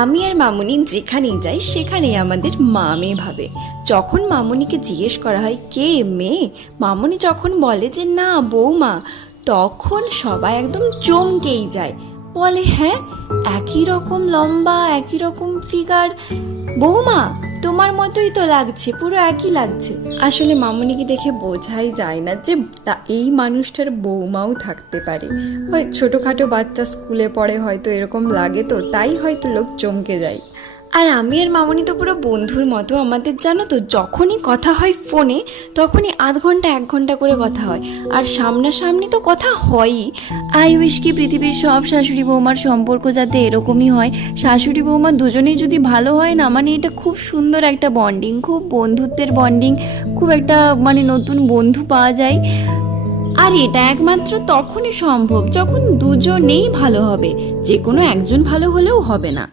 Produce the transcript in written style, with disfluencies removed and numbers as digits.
আমি আর মামুনি যেখানেই যাই সেখানেই আমাদের মা মেয়ে ভাবে। যখন মামুনিকে জিজ্ঞেস করা হয় কে মেয়ে, মামুনি যখন বলে যে না বৌমা, তখন সবাই একদম চমকেই যায়। বলে হ্যাঁ, একই রকম লম্বা, একই রকম ফিগার, বৌমা তোমার মতোই তো লাগছে, পুরো একই লাগছে। আসলে মামুনিকে দেখে বোঝাই যায় না যে এই মানুষটার বৌমাও থাকতে পারে। হয় ছোটোখাটো বাচ্চা স্কুলে পড়ে, হয়তো এরকম লাগে, তো তাই হয়তো লোক চমকে যায়। আর আমি আর মামুনি তো পুরো বন্ধুর মতো আমাদের, জানো তো, যখনই কথা হয় ফোনে তখনই আধ ঘন্টা 1 ঘন্টা করে কথা হয়। আর সামনাসামনি তো কথা হয়ই। আই উইশ কি পৃথিবীর সব শাশুড়ি বৌমার সম্পর্ক যাতে এরকমই হয়। শাশুড়ি বৌমা দুজনেই যদি ভালো হয় না, মানে এটা খুব সুন্দর একটা বন্ডিং, খুব বন্ধুত্বের বন্ডিং, খুব একটা মানে নতুন বন্ধু পাওয়া যায়। আর এটা একমাত্র তখনই সম্ভব যখন দুজনেই ভালো হবে, যে কোনো একজন ভালো হলেও হবে না।